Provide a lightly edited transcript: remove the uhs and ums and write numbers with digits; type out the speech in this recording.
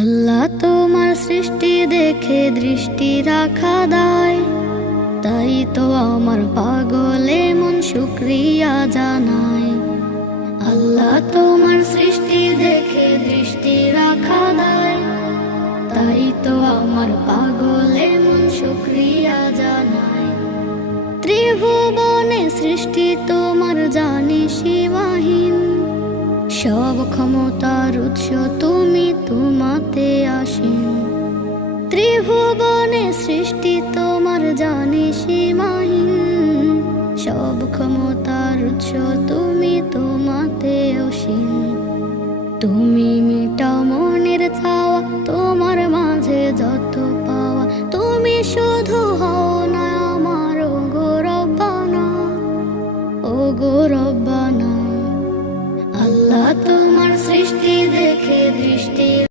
আল্লাহ তোমার সৃষ্টি দেখে দৃষ্টি রাখা দায়, তাই তো আমার পাগলে মন শুকরিয়া জানায়। আল্লাহ তোমার সৃষ্টি দেখে দৃষ্টি রাখা দায়, তাই তো আমার পাগলে মন শুকরিয়া জানায়। ত্রিভুবনে সৃষ্টি তোমার জানি সীমাহীন, সব ক্ষমতার উৎস তুমি, তোমাতে আসীন। ত্রিভুবনে সৃষ্টি তোমার জানি সীমাহীন, সব ক্ষমতার উৎস তুমি, তোমাতে অসীম। তুমি মিটাও মনের চাওয়া, তোমার মাঝে যত পাওয়া, তুমি শুধু হও না আমার ও গো রব্বানা, ও গো রব্বানা।